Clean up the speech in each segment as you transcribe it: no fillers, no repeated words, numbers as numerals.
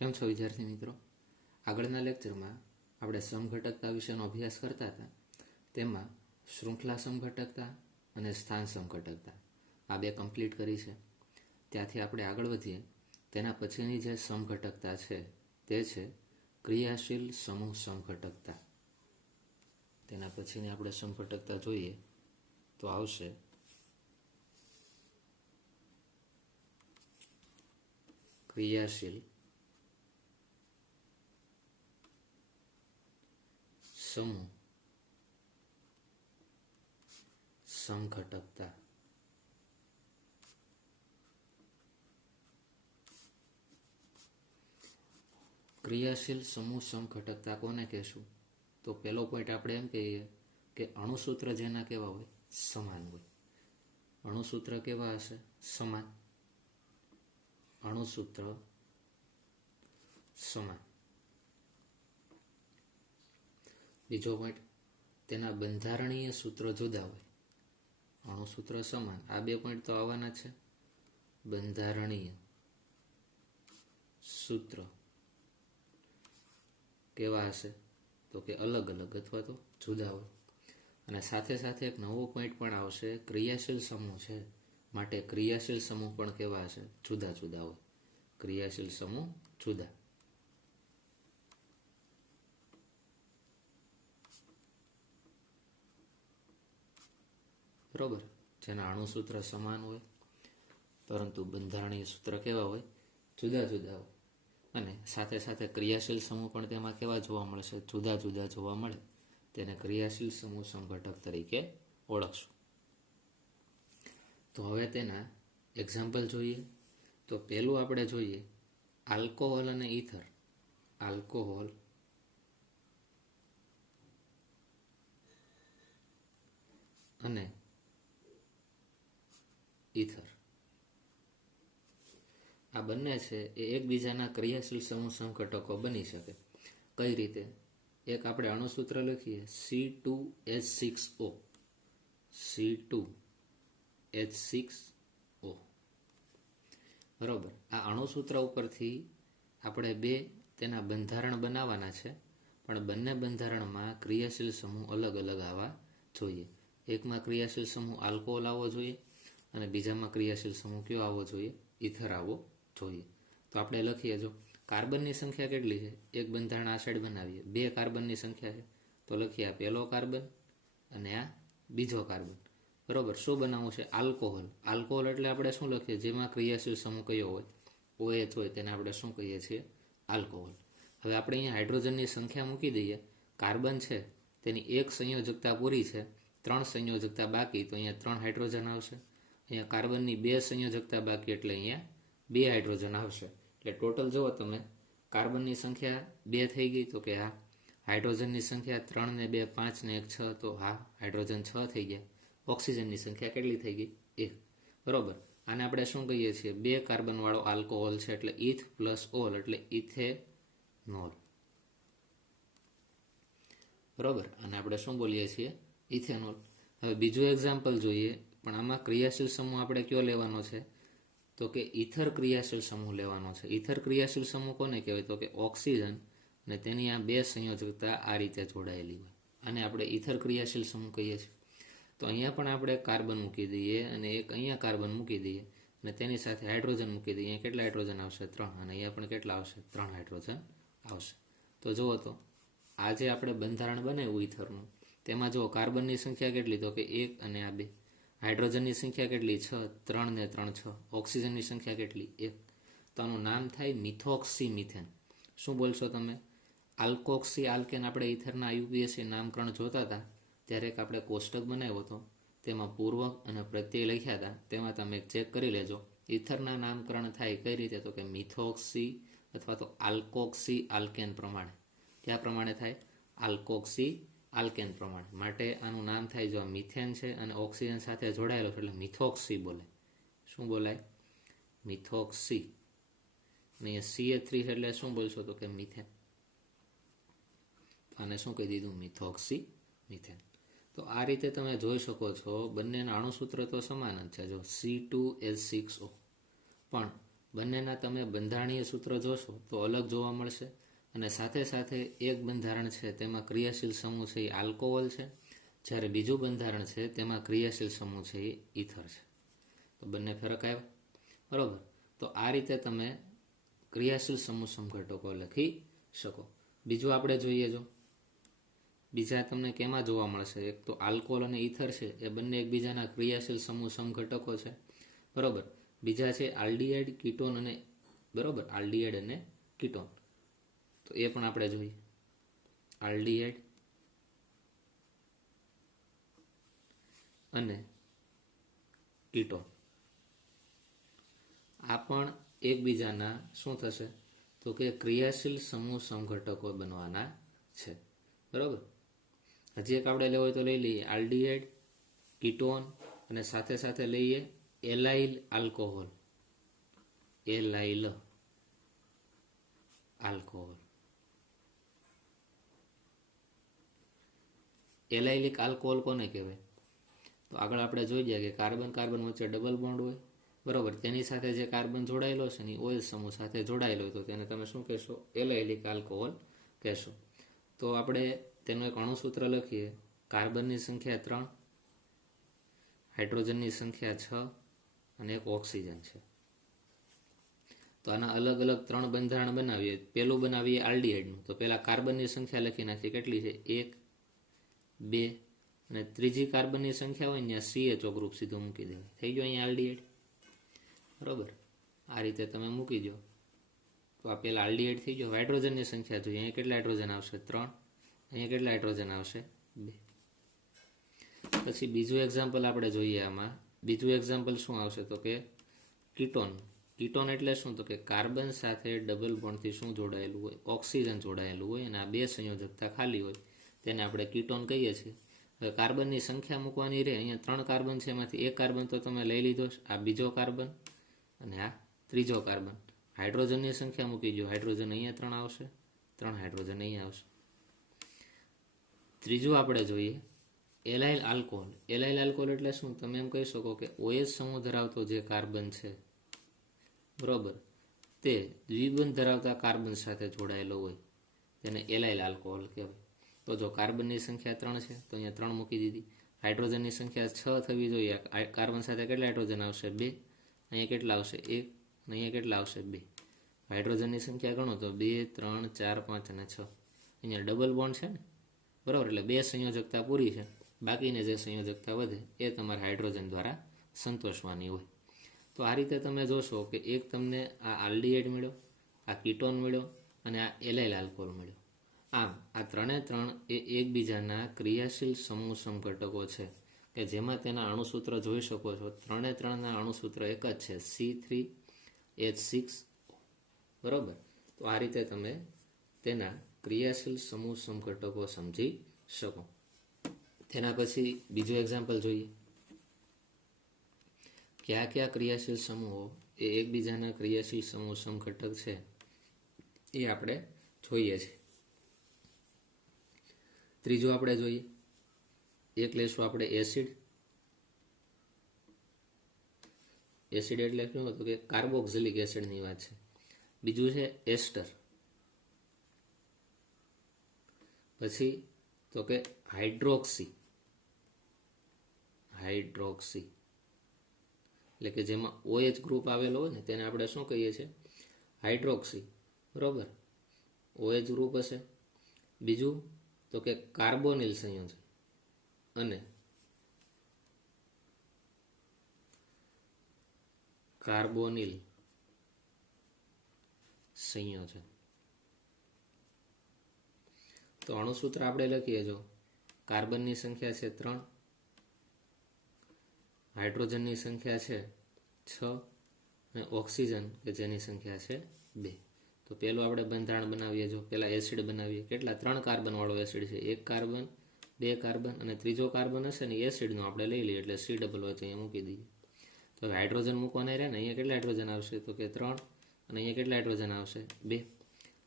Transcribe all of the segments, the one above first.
કેમ છો વિદ્યાર્થી મિત્રો? આગળના લેક્ચરમાં આપણે સમઘટકતા વિશેનો અભ્યાસ કરતા હતા. તેમાં શૃંખલા સમઘટકતા અને સ્થાન સમઘટકતા આ બે કમ્પ્લીટ કરી છે. ત્યાંથી આપણે આગળ વધીએ. તેના પછીની જે સમઘટકતા છે તે છે ક્રિયાશીલ સમૂહ સમઘટકતા. તેના પછીની આપણે સમઘટકતા જોઈએ તો આવશે ક્રિયાશીલ સમૂહ સમઘટકતા. ક્રિયાશીલ સમૂહ સમઘટકતા કોને કહેશું? તો પહેલો પોઈન્ટ આપણે એમ કહીએ કે અણુસૂત્ર જેના કેવા હોય? સમાન હોય. અણુસૂત્ર કેવા હશે? સમાન. અણુસૂત્ર સમાન. બીજો પોઈન્ટ, તેના બંધારણીય સૂત્રો જુદા હોય. અણુસૂત્ર સમાન, આ બે પોઈન્ટ તો આવવાના છે. બંધારણીય સૂત્ર કેવા હશે? તો કે અલગ અલગ અથવા તો જુદા હોય. અને સાથે સાથે એક નવો પોઈન્ટ પણ આવશે, ક્રિયાશીલ સમૂહ છે માટે ક્રિયાશીલ સમૂહ પણ કેવા હશે? જુદા જુદા હોય. ક્રિયાશીલ સમૂહ જુદા. બરોબર. જેના અણુસૂત્ર સમાન હોય પરંતુ બંધારણીય સૂત્ર કેવા હોય? જુદા જુદા હોય. અને સાથે સાથે ક્રિયાશીલ સમૂહ પણ તેમાં કેવા જોવા મળશે? જુદા જુદા જોવા મળે. તેને ક્રિયાશીલ સમૂહ સમઘટક તરીકે ઓળખશું. તો હવે તેના એક્ઝામ્પલ જોઈએ. તો પહેલું આપણે જોઈએ આલ્કોહોલ અને ઈથર. આલ્કોહોલ અને ઈથર આ બંને છે એ એકબીજાના ક્રિયાશીલ સમૂહ સમઘટકો બની શકે. કઈ રીતે? એક આપણે અણુસૂત્ર લખીએ C2H6O. C2H6O. બરોબર. આ અણુસૂત્ર ઉપરથી આપણે બે તેના બંધારણ બનાવવાના છે, પણ બંને બંધારણમાં ક્રિયાશીલ સમૂહ અલગ અલગ આવવા જોઈએ. એકમાં ક્રિયાશીલ સમૂહ આલ્કોહોલ આવવો જોઈએ અને બીજામાં ક્રિયાશીલ સમૂહ કયો આવવો જોઈએ? ઈથર આવવો જોઈએ. તો આપણે લખીએ, જો કાર્બનની સંખ્યા કેટલી છે? એક બંધારણ આ સાઈડ બનાવીએ. બે કાર્બનની સંખ્યા છે તો લખીએ આ પહેલો કાર્બન અને આ બીજો કાર્બન. બરોબર. શું બનાવવું છે? આલ્કોહોલ. આલ્કોહોલ એટલે આપણે શું લખીએ? જેમાં ક્રિયાશીલ સમૂહ કયો હોય? OH હોય. તેને આપણે શું કહીએ છીએ? આલ્કોહોલ. હવે આપણે અહીંયા હાઇડ્રોજનની સંખ્યા મૂકી દઈએ. કાર્બન છે તેની એક સંયોજકતા પૂરી છે, 3 સંયોજકતા બાકી, તો અહીંયા 3 હાઇડ્રોજન આવશે. અહીંયા કાર્બનની 2 સંયોજકતા બાકી એટલે અહીંયા 2 હાઇડ્રોજન આવશે. એટલે ટોટલ જુઓ તમે, કાર્બનની સંખ્યા 2 થઈ ગઈ તો કે હા. હાઇડ્રોજનની સંખ્યા 3 ને 2 5 ને 1 6 તો હા હાઇડ્રોજન 6 થઈ ગયા. ઓક્સિજનની સંખ્યા કેટલી થઈ ગઈ? 1. બરોબર. આને આપણે શું કહીએ છીએ? 2 કાર્બન વાળો આલ્કોહોલ છે એટલે ઈથ પ્લસ ઓલ એટલે ઇથેનોલ. બરોબર. અને આપણે શું બોલીએ છીએ? ઇથેનોલ. હવે બીજું એક્ઝામ્પલ જોઈએ, પણ આમાં ક્રિયાશીલ સમૂહ આપણે કયો લેવાનો છે? તો કે ઈથર ક્રિયાશીલ સમૂહ લેવાનો છે. ઈથર ક્રિયાશીલ સમૂહ કોને કહેવાય? તો કે ઓક્સિજન અને તેની આ 2 સંયોજકતા આ રીતે જોડાયેલી હોય. આને આપણે ઈથર ક્રિયાશીલ સમૂહ કહીએ છીએ. તો અહીંયા પણ આપણે કાર્બન મૂકી દઈએ અને એક અહીંયા કાર્બન મૂકી દઈએ અને તેની સાથે હાઇડ્રોજન મૂકી દઈએ. અહીંયા કેટલા હાઇડ્રોજન આવશે? 3. અને અહીંયા પણ કેટલા આવશે? 3 હાઇડ્રોજન આવશે. તો જુઓ તો આ જે આપણે બંધારણ બનાવ્યું ઈથરનું, તેમાં જો કાર્બનની સંખ્યા કેટલી? તો કે 1 અને આ 2. હાઇડ્રોજનની સંખ્યા કેટલી? 6. 3 ને 3 6. ઓક્સિજનની સંખ્યા કેટલી? 1. તો આનું નામ થાય મિથોક્સી મિથેન. શું બોલશો તમે? Alkoxy alkane. આપણે ઈથરના IUPAC નામકરણ જોતા હતા ત્યારે એક આપણે કોષ્ટક બનાવ્યો હતો, તેમાં પૂર્વક અને પ્રત્યય લખ્યા હતા. તેમાં તમે ચેક કરી લેજો. ઈથરના નામકરણ થાય કઈ રીતે? તો કે મિથોક્સી અથવા તો આલ્કોક્સી આલ્કેન પ્રમાણે. કયા પ્રમાણે થાય? આલ્કોક્સી આલ્કેન પ્રમાણે. માટે આનું નામ થાય, જો મિથેન છે અને ઓક્સિજન સાથે જોડાયેલો છે એટલે મિથોક્સી બોલે. શું બોલાય? મિથોક્સી. અને અહીંયા CH3 એટલે શું બોલશો? તો કે મિથેન. આને શું કહી દીધું? Methoxy methane. તો આ રીતે તમે જોઈ શકો છો બંનેના અણુસૂત્ર તો સમાન જ છે. જો C2H6O, પણ બંનેના તમે બંધારણીય સૂત્ર જોશો તો અલગ જોવા મળશે, અને સાથે સાથે એક બંધારણ છે તેમાં ક્રિયાશીલ સમૂહ છે એ આલ્કોહોલ છે, જ્યારે બીજું બંધારણ છે તેમાં ક્રિયાશીલ સમૂહ છે એ ઇથર છે. તો બંને ફરક આવ્યા, બરાબર. તો આ રીતે તમે ક્રિયાશીલ સમૂહ સમઘટકો લખી શકો. બીજું આપણે જોઈએ, જો બીજા તમને કેમાં જોવા મળશે, એક તો આલ્કોહોલ અને ઇથર છે એ બંને એકબીજાના ક્રિયાશીલ સમૂહ સમઘટકો છે, બરાબર. બીજા છે આલ્ડીહાઇડ, કીટોન અને, બરાબર, આલ્ડીહાઇડ અને કીટોન. તો એ પણ આપણે જોઈએ. આલ્ડીહાઇડ અને કીટોન આ પણ એકબીજાના શું થશે, તો કે ક્રિયાશીલ સમૂહ સમઘટકો બનવાના છે, બરાબર. હજી એક આપણે લેવો હોય તો લઈ લઈએ આલ્ડીહાઇડ, કીટોન અને સાથે સાથે લઈએ એલાઇલ આલ્કોહોલ. એલાઇલ આલ્કોહોલ. એલાઇલિક આલ્કોહોલ કોને કહેવાય? તો આગળ આપણે જોઈ ગયા કે કાર્બન કાર્બન વચ્ચે ડબલ બોન્ડ હોય, બરાબર. તેની સાથે જે કાર્બન જોડાયેલો છે ને ઓઇલ સમૂહ સાથે જોડાયેલો હોય તો તેને તમે શું કહેશો? એલાઇલિક આલ્કોહોલ કહેશો. તો આપણે તેનું એક અણુસૂત્ર લખીએ. કાર્બનની સંખ્યા 3, હાઇડ્રોજનની સંખ્યા 6 અને એક ઓક્સિજન છે. તો આના અલગ અલગ 3 બંધારણ બનાવીએ. પહેલું બનાવીએ આલ્ડીહાઇડનું. તો પહેલા કાર્બનની સંખ્યા લખી નાખીએ. કેટલી છે? 1, 2 અને ત્રીજી કાર્બનની સંખ્યા હોય ને ત્યાં CHO ગ્રુપ સીધું મૂકી દેવાય. થઈ ગયો અહીંયા આલ્ડીહાઇડ, બરાબર. આ રીતે તમે મૂકી દો તો આ પહેલા આલ્ડીહાઇડ થઈ ગયો. હાઇડ્રોજનની સંખ્યા જોઈએ. અહીંયા કેટલા હાઇડ્રોજન આવશે? 3. અહીંયા કેટલા હાઇડ્રોજન આવશે? 2. પછી બીજું એક્ઝામ્પલ આપણે જોઈએ. આમાં બીજું એક્ઝામ્પલ શું આવશે? તો કે કીટોન. કીટોન એટલે શું? તો કે કાર્બન સાથે ડબલ બોન્ડથી શું જોડાયેલું હોય? ઓક્સિજન જોડાયેલું હોય અને આ બે સંયોજકતા ખાલી હોય તેને આપણે કીટોન કહીએ છીએ. હવે કાર્બનની સંખ્યા મૂકવાની રહે. અહીંયા 3 કાર્બન છે, એમાંથી એક કાર્બન તો તમે લઈ લીધો. આ બીજો કાર્બન અને આ ત્રીજો કાર્બન. હાઇડ્રોજનની સંખ્યા મૂકી દો. હાઇડ્રોજન અહીંયા 3 આવશે, 3 હાઇડ્રોજન અહીંયા આવશે. ત્રીજું આપણે જોઈએ એલાઇલ આલ્કોહોલ. એલાઇલ આલ્કોહોલ એટલે શું? તમે એમ કહી શકો કે OH સમૂહ ધરાવતો જે કાર્બન છે, બરાબર, તે દ્વિબંધ ધરાવતા કાર્બન સાથે જોડાયેલો હોય તેને એલાઇલ આલ્કોહોલ કહેવાય. તો જો કાર્બનની સંખ્યા 3 છે તો અહીંયા 3 મૂકી દીધી. હાઇડ્રોજનની સંખ્યા 6 થવી જોઈએ. કાર્બન સાથે કેટલા હાઇડ્રોજન આવશે? 2. અહીંયા કેટલા આવશે? 1. અને અહીંયા કેટલા આવશે? 2. હાઇડ્રોજનની સંખ્યા ગણો તો 2, 3, 4, 5 અને 6. અહીંયા ડબલ બોન્ડ છે ને, બરાબર. એટલે 2 સંયોજકતા પૂરી છે. બાકીને જે સંયોજકતા વધે એ તમારે હાઇડ્રોજન દ્વારા સંતોષવાની હોય. તો આ રીતે તમે જોશો કે એક તમને આ આલ્ડીહાઇડ મળ્યો, આ કીટોન મળ્યો અને આ એલાઇલ આલ્કોહોલ મળ્યો. આમ આ 3 એ એકબીજાના ક્રિયાશીલ સમૂહ સમઘટકો છે કે જેમાં તેના અણુસૂત્ર જોઈ શકો છો. 3ના અણુસૂત્ર એક જ છે, C3H6, બરાબર. તો આ રીતે તમે તેના ક્રિયાશીલ સમૂહ સમઘટકો સમજી શકો. તેના પછી બીજું એક્ઝામ્પલ જોઈએ. કયા ક્રિયાશીલ સમૂહો એ એકબીજાના ક્રિયાશીલ સમૂહ સમઘટક છે એ આપણે જોઈએ છીએ. ત્રીજું આપણે જોઈએ. એક લેશું આપણે એસિડ. એસિડ એટલે શું હતું? કે કાર્બોક્સિલિક એસિડની વાત છે. બીજું છે એસ્ટર. પછી તો કે હાઇડ્રોક્સી. એટલે કે જેમાં OH ગ્રુપ આવેલો હોય ને તેને આપણે શું કહીએ છીએ? હાઇડ્રોક્સી, બરાબર. OH ગ્રુપ હશે. બીજું તો કે કાર્બોનિલ સંયોજન અને કાર્બોનિલ સંયોજન. તો અણુસૂત્ર આપણે લખીએ. જો કાર્બનની સંખ્યા છે 3, હાઇડ્રોજનની સંખ્યા છે 6 અને ઓક્સિજન કે જેની સંખ્યા છે 2. તો પેલું આપણે બંધારણ બનાવીએ. જો પેલા એસિડ બનાવીએ. કેટલા? 3 કાર્બન વાળો એસિડ છે. 1 કાર્બન, 2 કાર્બન અને ત્રીજો કાર્બન હશે ને એસિડનો આપણે લઈ લઈએ એટલે C ડબલ વચ્ચે અહીંયા મૂકી દઈએ. તો હવે હાઇડ્રોજન મૂકવાના રહે ને. અહીંયા કેટલા હાઇડ્રોજન આવશે? તો કે 3 અને અહીંયા કેટલા હાઇડ્રોજન આવશે? 2.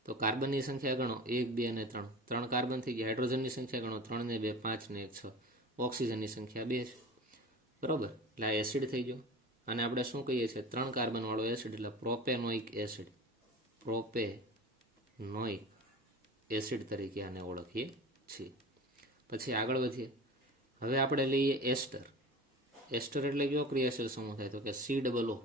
તો કાર્બનની સંખ્યા ગણો 1, 2 અને 3. 3 કાર્બન થઈ ગયા. હાઇડ્રોજનની સંખ્યા ગણો 3 ને 2, 5 ને 1, 6. ઓક્સિજનની સંખ્યા 2 છે, બરાબર. એટલે આ એસિડ થઈ ગયો. અને આપણે શું કહીએ છીએ, 3 કાર્બન વાળો એસિડ એટલે પ્રોપેનોઇક એસિડ, પ્રોપેનોઇક એસિડ તરીકે આને ઓળખીએ છીએ. પછી આગળ વધીએ. હવે આપણે લઈએ એસ્ટર. એસ્ટર એટલે કયો ક્રિયાશીલ સમૂહ થાય, તો કે COO.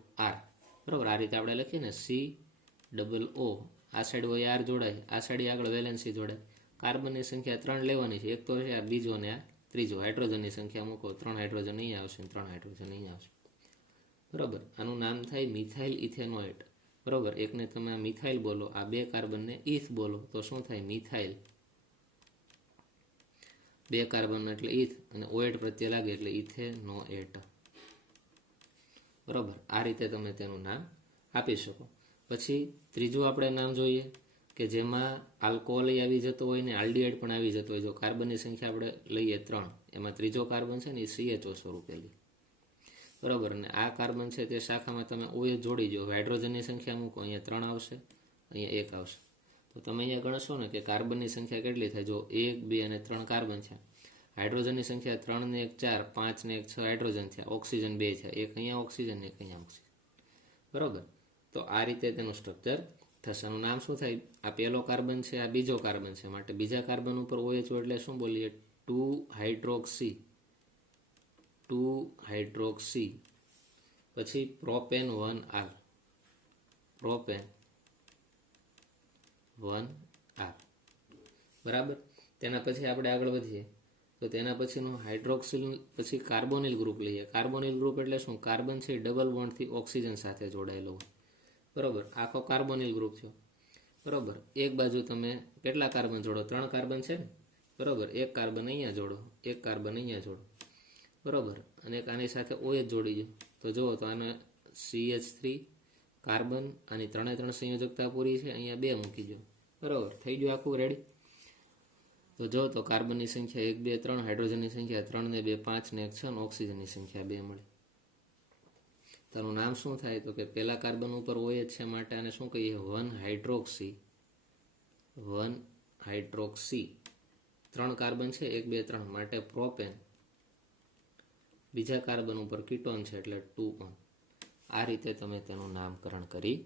બરાબર, આ રીતે આપણે લખીએ ને, COO, આ સાઈડ હોય આર જોડાય, આ સાઈડ આગળ વેલેન્સી જોડાય. કાર્બનની સંખ્યા 3 લેવાની છે, એક તો છે આ બીજો ને આ ત્રીજો. હાઇડ્રોજનની સંખ્યા મૂકો, 3 હાઇડ્રોજન અહીંયા આવશે, 3 હાઇડ્રોજન અહીંયા આવશે. બરાબર, આનું નામ થાય મિથાઇલ ઇથેનોએટ. બરાબર, એકને તમે મિથાઇલ બોલો, આ 2 કાર્બનને ઇથ બોલો, તો શું થાય, મિથાઇલ. 2 કાર્બન એટલે ઇથ, અને ઓએટ પ્રત્યે લાગે એટલે ઇથેનોએટ. બરાબર, આ રીતે તમે તેનું નામ આપી શકો. પછી ત્રીજું આપણે નામ જોઈએ કે જેમાં આલ્કોહોલ આવી જતો હોય ને આલ્ડીહાઇડ પણ આવી જતો હોય. જો કાર્બનની સંખ્યા આપણે લઈએ 3, એમાં ત્રીજો કાર્બન છે ને એ CHO સ્વરૂપે લે. બરાબર, અને આ કાર્બન છે તે શાખામાં તમે OH જોડી દો. હાઇડ્રોજનની સંખ્યા મૂકો, અહીંયા 3 આવશે, અહીંયા 1 આવશે. તો તમે અહીંયા ગણશો ને કે કાર્બનની સંખ્યા કેટલી થાય. જો 1, 2 અને 3 કાર્બન છે. હાઇડ્રોજનની સંખ્યા 3 ને 1 4, 5 ને 1 6 હાઇડ્રોજન થયા. ઓક્સિજન 2 છે, એક અહીંયા ઓક્સિજન ને એક અહીંયા ઓક્સિજન. બરાબર, તો આ રીતે તેનું સ્ટ્રક્ચર થશે. આનું નામ શું થાય, આ પહેલો કાર્બન છે, આ બીજો કાર્બન છે, માટે બીજા કાર્બન ઉપર OH એટલે શું બોલીએ, 2 હાઇડ્રોક્સી. 2 હાઇડ્રોક્સી. પછી પ્રોપેન 1R, પ્રોપેન 1R. બરાબર, તેના પછી આપણે આગળ વધીએ તો તેના પછીનું હાઇડ્રોક્સિલ, પછી કાર્બોનિલ ગ્રુપ લઈએ. કાર્બોનિલ ગ્રુપ એટલે શું, કાર્બન છે ડબલ બોન્ડથી ઓક્સિજન સાથે જોડાયેલો હોય. બરાબર, આખો કાર્બોનિલ ગ્રુપ થયો. બરાબર, એક બાજુ તમે કેટલા કાર્બન જોડો, 3 કાર્બન છે ને. બરાબર, એક કાર્બન અહીંયા જોડો, એક કાર્બન અહીંયા જોડો. બરાબર, અને એક આની સાથે OH જોડી દો, તો જુઓ તો આને CH3 કાર્બન, આની 3 સંયોજકતા પૂરી છે, અહીંયા 2 મૂકી દો. બરાબર, થઈ ગયું આખું રેડી. તો જો તો કાર્બનની સંખ્યા 1 2 3, હાઇડ્રોજનની સંખ્યા 3 ને 2 5 ને 1 6, અને ઓક્સિજનની સંખ્યા 2 મળી. તેનું નામ શું થાય, તો કે પહેલા કાર્બન ઉપર OH છે, માટે આને શું કહીએ, 1 હાઇડ્રોક્સી. 1 હાઇડ્રોક્સી. 3 કાર્બન છે, 1 2 3, માટે પ્રોપેન. બીજા કાર્બન ઉપર કીટોન છે એટલે 2 ON. આ રીતે તમે તેનું નામકરણ કરી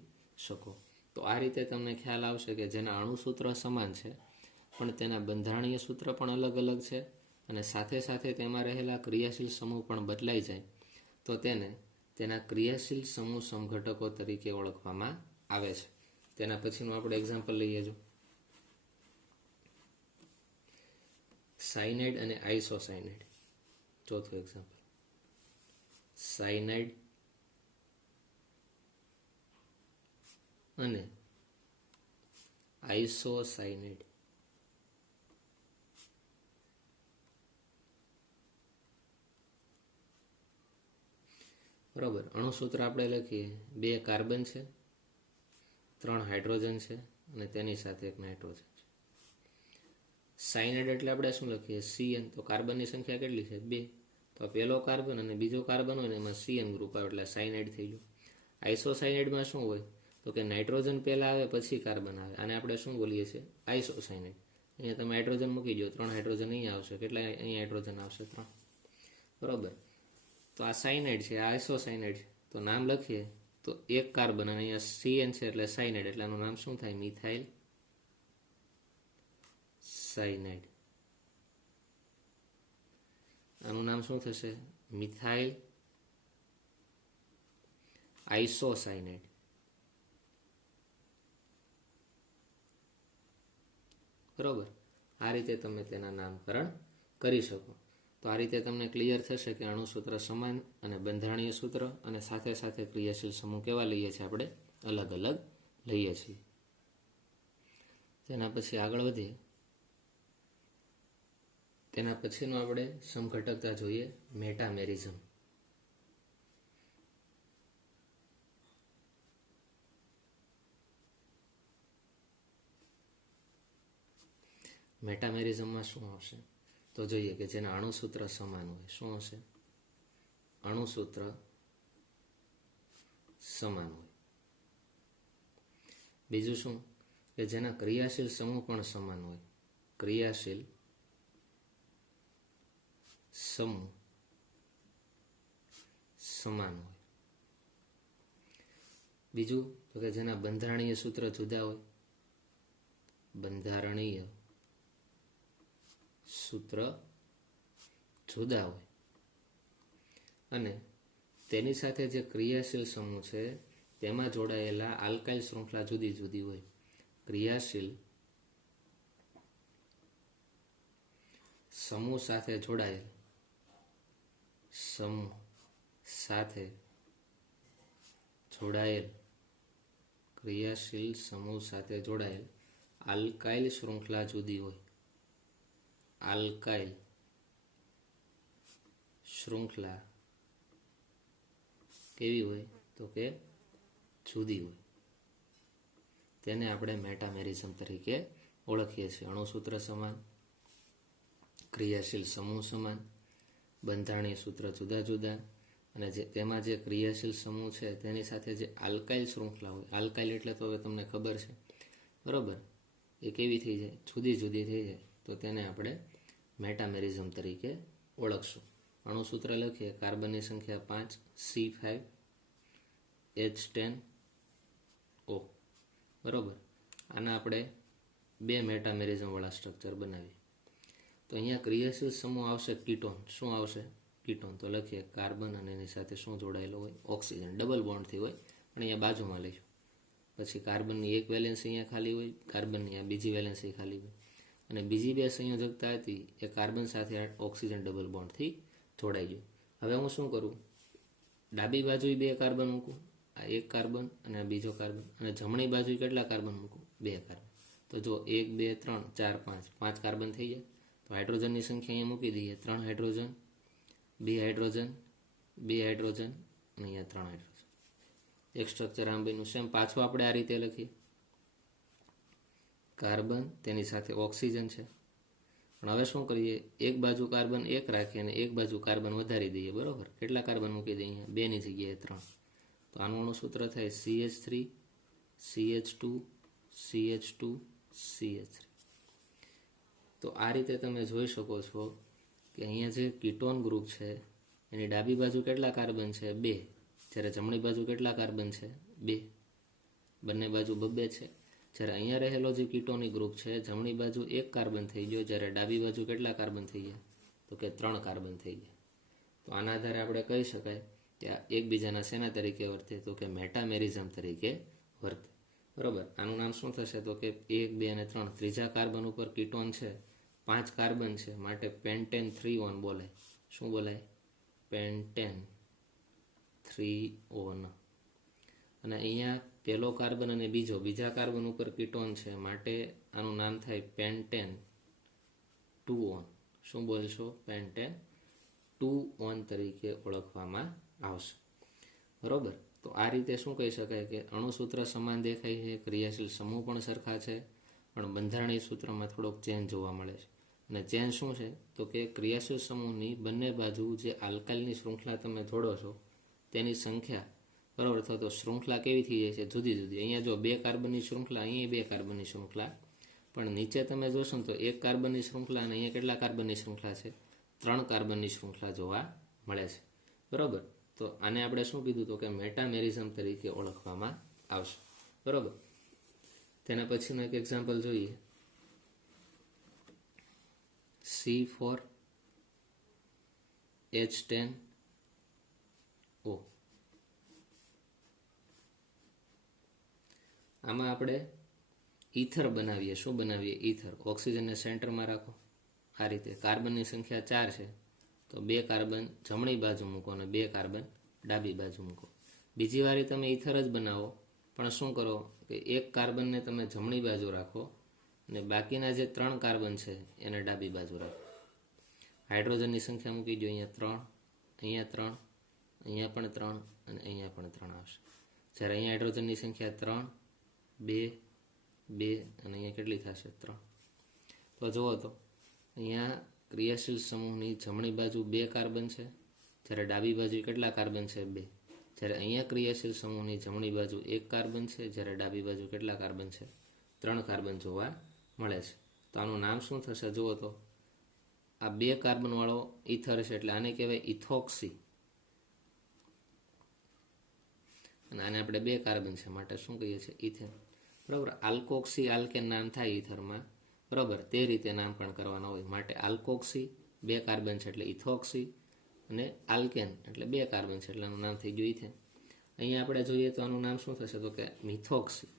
શકો. તો આ રીતે તમને ખ્યાલ આવશે કે જેના અણુસૂત્ર સમાન છે પણ તેના બંધારણીય સૂત્ર પણ અલગ અલગ છે, અને સાથે સાથે તેમાં રહેલા ક્રિયાશીલ સમૂહ પણ બદલાઈ જાય તો તેને તેના ક્રિયાશીલ સમૂહ સમઘટકો તરીકે ઓળખવામાં આવે છે. તેના પછીનું આપણે એક્ઝામ્પલ લઈએ. જો સાયનાઇડ અને આઇસોસાયનાઇડ. ચોથું એક્ઝામ્પલ, સાયનાઇડ અને આઇસોસાયનાઇડ. બરાબર, અણુસૂત્ર આપણે લખીએ, 2 કાર્બન છે, 3 હાઇડ્રોજન છે, અને તેની સાથે એક નાઇટ્રોજન છે. સાયનાઇડ એટલે આપણે શું લખીએ, CN. તો કાર્બનની સંખ્યા કેટલી છે, 2. તો પહેલો કાર્બન અને બીજો કાર્બન હોય ને એમાં CN ગ્રુપ આવે એટલે સાયનાઇડ થઈ ગયું. આઇસોસાયનાઇડમાં શું હોય, તો કે નાઇટ્રોજન પહેલાં આવે પછી કાર્બન આવે, આને આપણે શું બોલીએ છીએ, આઇસોસાયનાઇડ. અહીંયા તમે હાઇડ્રોજન મૂકી દો, 3 હાઇડ્રોજન અહીંયા આવશે, કેટલા અહીંયા હાઇડ્રોજન આવશે, 3. બરાબર, તો આ સાયનાઇડ છે, આ આઇસોસાયનાઇડ છે. તો નામ લખીએ તો 1 કાર્બન અને અહીંયા CN છે એટલે સાયનાઇડ, એટલે આનું નામ શું થાય, મિથાઇલ સાયનાઇડ. આનું નામ શું થશે, મિથાઇલ આઇસોસાયનાઇડ. બરાબર, આ રીતે તમે તેના નામકરણ કરી શકો. તો આ રીતે તમને ક્લિયર થશે કે અણુસૂત્ર સમાન અને બંધારણીય સૂત્ર અને સાથે સાથે ક્રિયાશીલ સમૂહ કેવા લઈએ છીએ, આપણે અલગ અલગ લઈએ છીએ. તેના પછી આગળ વધીએ. તેના પછીનું આપણે સમઘટકતા જોઈએ, મેટામેરિઝમ. મેટામેરિઝમમાં શું આવશે, તો જોઈએ કે જેના અણુસૂત્ર સમાન હોય. શું હશે, અણુસૂત્ર સમાન હોય. બીજું શું, કે જેના ક્રિયાશીલ સમૂહ પણ સમાન હોય. ક્રિયાશીલ સમૂહ સમાન હોય. બીજું તો કે જેના બંધારણીય સૂત્ર જુદા હોય, બંધારણીય સૂત્ર જુદા હોય અને તેની સાથે જે ક્રિયાશીલ સમૂહ છે તેમાં જોડાયેલા આલ્કાઇલ શૃંખલા જુદી જુદી હોય. ક્રિયાશીલ સમૂહ સાથે જોડાયેલ ક્રિયાશીલ સમૂહ સાથે જોડાયેલ આલ્કાઇલ શૃંખલા જુદી હોય. આલ્કાઇલ શૃંખલા કેવી હોય તો કે જુદી હોય. તેને આપણે મેટામેરિઝમ તરીકે ઓળખીએ છીએ. અણુસૂત્ર સમાન, ક્રિયાશીલ સમૂહ સમાન, બંધારણીય સૂત્ર જુદા જુદા અને તેમાં જે ક્રિયાશીલ સમૂહ છે તેની સાથે જે આલ્કાઇલ શૃંખલા હોય, આલ્કાઇલ એટલે તો હવે તમને ખબર છે બરોબર, એ કેવી થઈ જાય, જુદી જુદી થઈ જાય, તો તેને આપણે મેટામેરિઝમ તરીકે ઓળખશું. અણુસૂત્ર લખીએ, કાર્બનની સંખ્યા 5, C5H10O બરોબર. આના આપણે 2 મેટામેરિઝમ વાળા સ્ટ્રક્ચર બનાવીએ. તો અહીંયા ક્રિયાશીલ સમૂહ આવશે કીટોન. શું આવશે? કીટોન. તો લખીએ કાર્બન અને એની સાથે શું જોડાયેલો હોય? ઓક્સિજન. ડબલ બોન્ડથી હોય પણ અહીંયા બાજુમાં લઈશું. પછી કાર્બનની એક વેલેન્સી અહીંયા ખાલી હોય, કાર્બનની આ બીજી વેલેન્સી ખાલી હોય અને બીજી 2 સંયોજકતા હતી એ કાર્બન સાથે ઓક્સિજન ડબલ બોન્ડથી જોડાઈ ગયું. હવે હું શું કરું? ડાબી બાજુ 2 કાર્બન મૂકું, આ એક કાર્બન અને આ બીજો કાર્બન, અને જમણી બાજુ કેટલા કાર્બન મૂકું? 2 કાર્બન. તો જો 1 2 3 4 5 5 કાર્બન થઈ જાય. તો હાઇડ્રોજનની સંખ્યા અહીંયા મૂકી દઈએ, 3 હાઇડ્રોજન, 2 હાઇડ્રોજન, 2 હાઇડ્રોજન અને અહીંયા 3 હાઇડ્રોજન. એક સ્ટ્રક્ચર આમ બન્યું. સેમ પાછું આપણે આ રીતે લખીએ, કાર્બન તેની સાથે ઓક્સિજન છે. પણ હવે શું કરીએ? એક બાજુ કાર્બન 1 રાખીએ અને એક બાજુ કાર્બન વધારી દઈએ બરોબર. કેટલા કાર્બન મૂકી દઈએ અહીંયા? 2 ની જગ્યાએ 3. તો આનું અણુસૂત્ર થાય CH3 CH2 CH2 CH3. તો આ રીતે તમે જોઈ શકો છો કે અહીંયા જે કીટોન ગ્રુપ છે એની ડાબી બાજુ કેટલા કાર્બન છે? 2. જ્યારે જમણી બાજુ કેટલા કાર્બન છે? 2. બંને બાજુ 2 છે. જ્યારે અહીંયા રહેલો જે કીટોનિક ગ્રુપ છે જમણી બાજુ 1 કાર્બન થઈ ગયો, જ્યારે ડાબી બાજુ કેટલા કાર્બન થઈ ગયા? તો કે 3 કાર્બન થઈ ગયા. તો આના આધારે આપણે કહી શકાય કે આ એકબીજાના શેના તરીકે વર્તે? તો કે મેટામેરિઝમ તરીકે વર્તે બરોબર. આનું નામ શું થશે? તો કે 1 2 અને 3 ત્રીજા કાર્બન ઉપર કીટોન છે, 5 કાર્બન છે, માટે પેન્ટેન 3 ON બોલાય. શું બોલાય? Pentane 3 ON. અને અહીંયા પહેલો કાર્બન અને બીજા કાર્બન ઉપર કીટોન છે, માટે આનું નામ થાય પેન્ટેન 2 ON. શું બોલશો? પેન્ટેન 2 ON તરીકે ઓળખવામાં આવશે બરોબર. તો આ રીતે શું કહી શકાય કે અણુસૂત્ર સમાન દેખાય છે, ક્રિયાશીલ સમૂહ પણ સરખા છે, પણ બંધારણીય સૂત્રમાં થોડોક ચેન્જ જોવા મળે છે. અને ચેન્જ શું છે? તો કે ક્રિયાશીલ સમૂહની બંને બાજુ જે આલ્કાઇલની શૃંખલા તમે જોડો છો તેની સંખ્યા બરાબર, અથવા તો શૃંખલા કેવી થઈ જાય છે? જુદી જુદી. અહીંયા જો 2 કાર્બનની શૃંખલા, અહીંયા 2 કાર્બનની શૃંખલા, પણ નીચે તમે જોશો ને તો 1 કાર્બનની શૃંખલા અને અહીંયા કેટલા કાર્બનની શૃંખલા છે? 3 કાર્બનની શૃંખલા જોવા મળે છે બરાબર. તો આને આપણે શું કીધું? તો કે મેટામેરિઝમ તરીકે ઓળખવામાં આવશે બરાબર. તેના પછીનું એક એક્ઝામ્પલ જોઈએ, C4H10O. આમાં આપણે ઈથર બનાવીએ. શું બનાવીએ? ઈથર. ઓક્સિજનને સેન્ટરમાં રાખો. આ રીતે કાર્બનની સંખ્યા 4 છે, તો 2 કાર્બન જમણી બાજુ મૂકો અને 2 કાર્બન ડાબી બાજુ મૂકો. બીજી વારી તમે ઈથર જ બનાવો, પણ શું કરો કે 1 કાર્બનને તમે જમણી બાજુ રાખો અને બાકીના જે 3 કાર્બન છે એને ડાબી બાજુ રાખો. હાઇડ્રોજનની સંખ્યા મૂકી દો. અહીંયા 3, અહીંયા 3, અહીંયા પણ 3 અને અહીંયા પણ 3 આવશે. જ્યારે અહીંયા હાઇડ્રોજનની સંખ્યા 3, 2, 2 અને અહીંયા કેટલી થશે? 3. તો જુઓ તો અહીંયા ક્રિયાશીલ સમૂહની જમણી બાજુ 2 કાર્બન છે, જ્યારે ડાબી બાજુ કેટલા કાર્બન છે? 2. જ્યારે અહીંયા ક્રિયાશીલ સમૂહની જમણી બાજુ 1 કાર્બન છે, જ્યારે ડાબી બાજુ કેટલા કાર્બન છે? 3 કાર્બન જોવા મળે છે. તો આનું નામ શું થશે? જુઓ તો આ 2 કાર્બન વાળો ઈથર છે એટલે આને કહેવાય ઇથોક્સી. અને આને આપણે 2 કાર્બન છે માટે શું કહીએ છીએ? ઇથેન. બરાબર. આલ્કોક્સી આલ્કેન નામ થાય ઇથરમાં. બરાબર. તે રીતે નામકરણ કરવાના હોય માટે આલ્કોક્સી 2 કાર્બન છે એટલે ઇથોક્સી, અને આલ્કેન એટલે 2 કાર્બન છે એટલે આનું નામ થઈ ગયું ઇથેન. અહીંયા આપણે જોઈએ તો આનું નામ શું થશે? તો કે મિથોક્સી.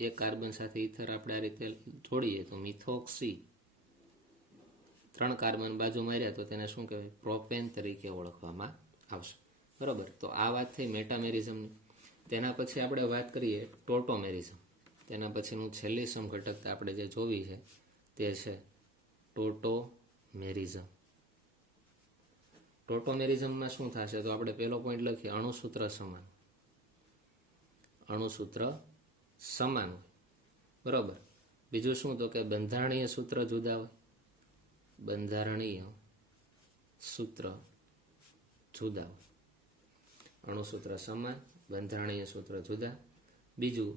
1 કાર્બન સાથે ઇથર આપણે આ રીતે જોડીએ તો મિથોક્સી. 3 કાર્બન બાજુ માર્યા તો તેને શું કહેવાય? પ્રોપેન તરીકે ઓળખવામાં આવશે. બરાબર. તો આ વાત થઈ મેટામેરિઝમની. તેના પછી આપણે વાત કરીએ ટોટોમેરિઝમ. તેના પછીનું છેલ્લી સમઘટકતા આપણે જે જોવી છે તે છે ટોટોમેરિઝમ. ટોટોમેરિઝમમાં શું થશે? તો આપણે પહેલો પોઈન્ટ લખીએ અણુસૂત્ર સમાન. અણુસૂત્ર સમાન હોય. બરાબર. બીજું શું? તો કે બંધારણીય સૂત્ર જુદા હોય. બંધારણીય સૂત્ર જુદા હોય. અણુસૂત્ર સમાન, બંધારણીય સૂત્ર જુદા. બીજું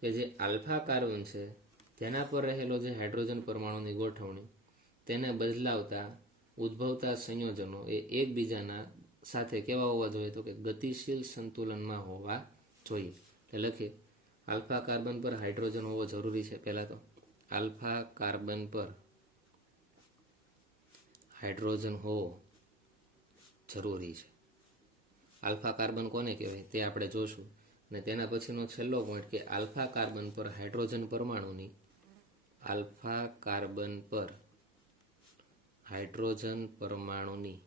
કે જે આલ્ફા કાર્બન છે તેના પર રહેલો જે હાઇડ્રોજન પરમાણુની ગોઠવણી તેને બદલાવતા ઉદ્ભવતા સંયોજનો એ એકબીજાના સાથે કેવા હોવા જોઈએ? તો કે ગતિશીલ સંતુલનમાં હોવા જોઈએ. એટલે લખીએ આલ્ફા કાર્બન પર હાઇડ્રોજન હોવો જરૂરી છે. પહેલા તો આલ્ફા કાર્બન પર હાઇડ્રોજન હોવો જરૂરી છે. આલ્ફા કાર્બન કોને કહેવાય તે આપણે જોશું. અને તેના પછીનો છેલ્લો પોઈન્ટ કે આલ્ફા કાર્બન પર હાઇડ્રોજન પરમાણુની આલ્ફા કાર્બન પર હાઇડ્રોજન પરમાણુની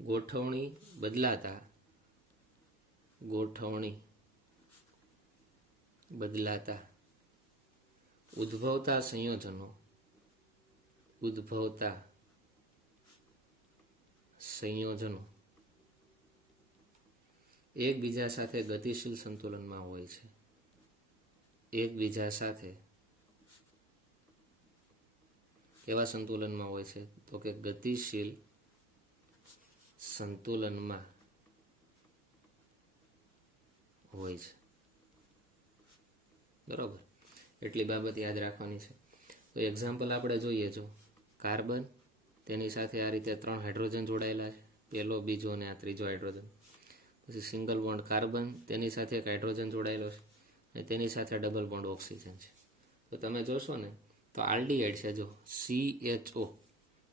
ગોઠવણી બદલાતા ઉદ્ભવતા સંયોજનો એકબીજા સાથે ગતિશીલ સંતુલનમાં હોય છે. એકબીજા સાથે કેવા સંતુલનમાં હોય છે? તો કે ગતિશીલ સંતુલનમાં હોય છે. બરાબર. એટલી બાબત યાદ રાખવાની છે. તો એક્ઝામ્પલ આપણે જોઈએ. જો કાર્બન, તેની સાથે આ રીતે 3 હાઇડ્રોજન જોડાયેલા છે, પહેલો, બીજો અને આ ત્રીજો હાઇડ્રોજન. પછી સિંગલ બોન્ડ કાર્બન, તેની સાથે એક હાઇડ્રોજન જોડાયેલો છે અને તેની સાથે ડબલ બોન્ડ ઓક્સિજન છે. તો તમે જોશો ને તો આલ્ડીહાઇડ છે. જો CHO.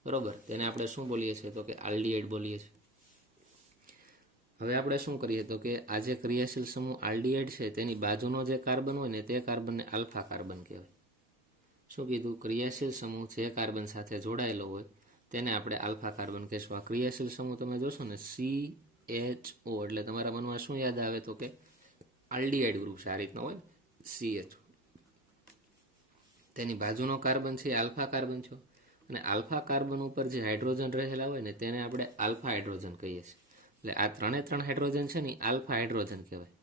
બરાબર. તેને આપણે શું બોલીએ છીએ? તો કે આલ્ડીહાઇડ બોલીએ છીએ. હવે આપણે શું કરીએ? તો કે આ જે ક્રિયાશીલ સમૂહ આલ્ડીહાઇડ છે તેની બાજુનો જે કાર્બન હોય ને તે કાર્બનને આલ્ફા કાર્બન કહેવાય. શું કીધું? ક્રિયાશીલ સમૂહ જે કાર્બન સાથે જોડાયેલો હોય તેને આપણે આલ્ફા કાર્બન કહેશું. આ ક્રિયાશીલ સમૂહ તમે જોશો ને CHO એટલે તમારા મનમાં શું યાદ આવે? તો કે આલ્ડીહાઇડ ગ્રુપ છે. આ રીતનો હોય CHO. તેની બાજુનો કાર્બન છે આલ્ફા કાર્બન છે, અને આલ્ફા કાર્બન ઉપર જે હાઇડ્રોજન રહેલા હોય ને તેને આપણે આલ્ફા હાઇડ્રોજન કહીએ છીએ. એટલે આ 3 હાઇડ્રોજન છે ને આલ્ફા હાઇડ્રોજન કહેવાય.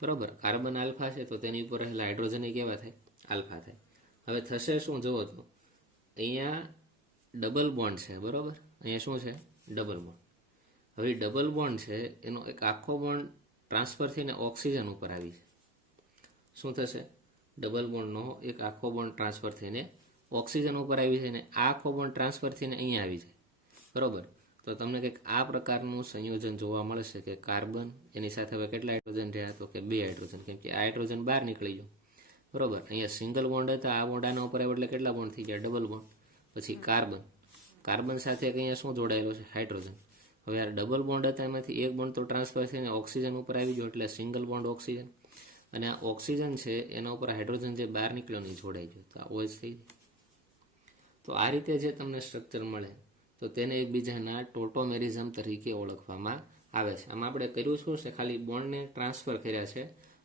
બરાબર. કાર્બન આલ્ફા છે તો તેની ઉપર રહેલા હાઇડ્રોજન એ કેવા થાય? આલ્ફા થાય. હવે થશે શું? જુઓ તો અહીંયા ડબલ બોન્ડ છે. બરાબર. અહીંયા શું છે? Double bond. હવે ડબલ બોન્ડ છે એનો એક આખો બોન્ડ ટ્રાન્સફર થઈને ઓક્સિજન ઉપર આવી છે. શું થશે? ડબલ બોન્ડનો એક આખો બોન્ડ ટ્રાન્સફર થઈને ઓક્સિજન ઉપર આવી છે અને આ આખો બોન્ડ ટ્રાન્સફર થઈને અહીંયા આવી જાય. બરાબર. તો તમને કંઈક આ પ્રકારનું સંયોજન જોવા મળશે કે કાર્બન, એની સાથે હવે કેટલા હાઇડ્રોજન રહ્યા? તો કે 2 હાઇડ્રોજન. કેમ કે આ હાઇડ્રોજન બહાર નીકળી ગયો. બરાબર. અહીંયા સિંગલ બોન્ડ હતા, આ બોન્ડ આના ઉપર આવ્યો એટલે કેટલા બોન્ડ થઈ ગયા? Double bond. પછી કાર્બન સાથે અહીંયા શું જોડાયેલો છે? હાઇડ્રોજન. હવે આ ડબલ બોન્ડ હતા એમાંથી એક બોન્ડ તો ટ્રાન્સફર થઈને ઓક્સિજન ઉપર આવી ગયો એટલે સિંગલ બોન્ડ ઓક્સિજન, અને આ ઓક્સિજન છે એના ઉપર હાઇડ્રોજન જે બહાર નીકળ્યો નહીં જોડાઈ ગયો તો આ OH થઈ ગયું. તો આ રીતે જે તમને સ્ટ્રક્ચર મળે તો તેને એકબીજાના ટોટોમેરિઝમ તરીકે ઓળખવામાં આવે છે. આમાં આપણે કર્યું શું છે? ખાલી બોન્ડને ટ્રાન્સફર કર્યા છે.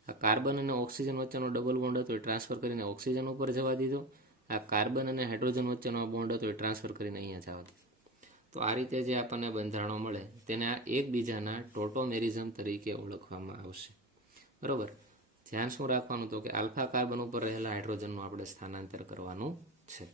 આ કાર્બન અને ઓક્સિજન વચ્ચેનો ડબલ બોન્ડ હતો એ ટ્રાન્સફર કરીને ઓક્સિજન ઉપર જવા દીધો. આ કાર્બન અને હાઇડ્રોજન વચ્ચેનો બોન્ડ હતો એ ટ્રાન્સફર કરીને અહીંયા જવા દીધો. તો આ રીતે જે આપણને બંધારણો મળે તેને આ એકબીજાના ટોટોમેરિઝમ તરીકે ઓળખવામાં આવશે. બરાબર. ધ્યાન શું રાખવાનું? તો કે આલ્ફા કાર્બન ઉપર રહેલા હાઇડ્રોજનનું આપણે સ્થાનાંતર કરવાનું છે.